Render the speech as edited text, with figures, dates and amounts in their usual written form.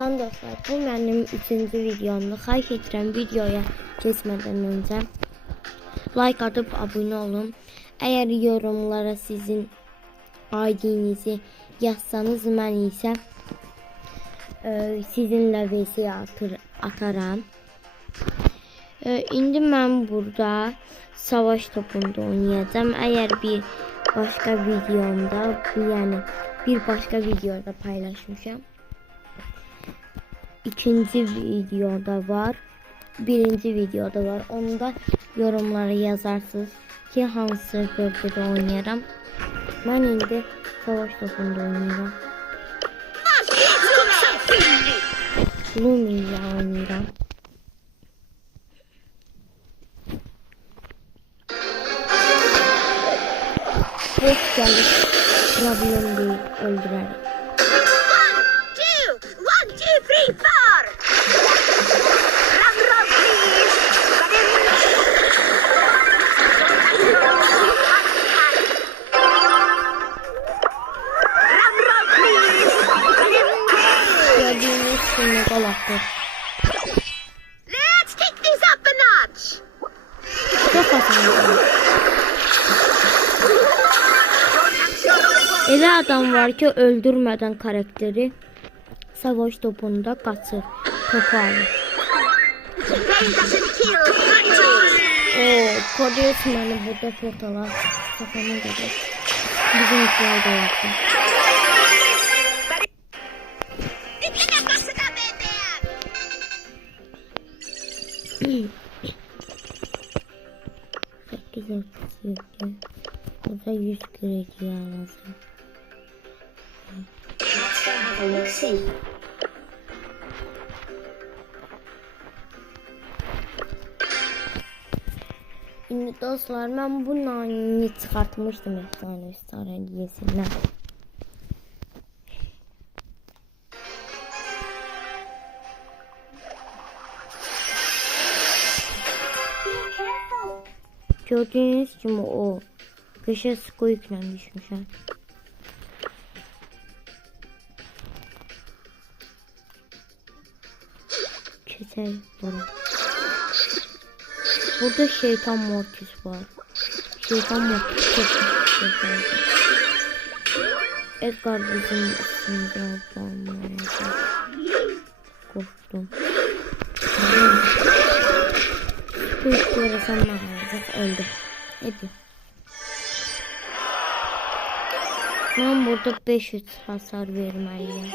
Dostlar, bu benim 3-cü videomdur. Xahiş edirəm videoya keçmədən öncə like atıp abone olun. Eğer yorumlara sizin ID'nizi yazsanız mən isə sizinlə VS ataram. İndi mən burada savaş topunda oynayacağım. Eğer bir başka videomda, yani bir başka videoda paylaşmışam. İkinci videoda var, birinci videoda var. Onu da yorumlara yazarsınız ki hansı bölgede oynayarım. Ben indi savaş topunda oynayacağım. Lumi ile oynayacağım. Boş geldik. Problem değil, öldürelim. Let's kick this up a notch. Elə adam var ki, öldürmeden karakteri savaş topunda kaçır, topu alır. Koruyorsun beni burada portalar. Kafamı kadar. Bizim işler de yaptı. Güzel kızıyor. Burada 100 kredi lazım. Şimdi dostlar, ben bu nanini çıkartmıştım efsanesi hediyesinden. Gördüğünüz gibi o köşe sıkı yüklenmişmiş. Keser bunu. Burada şeytan mortis var. Şeytan mortis çok güzel. Edgar bizim üstümüze aldı. Korktum. Bu işlere sen bakacak, öldü. Hadi. Ben burada 500 hasar vermeliyim.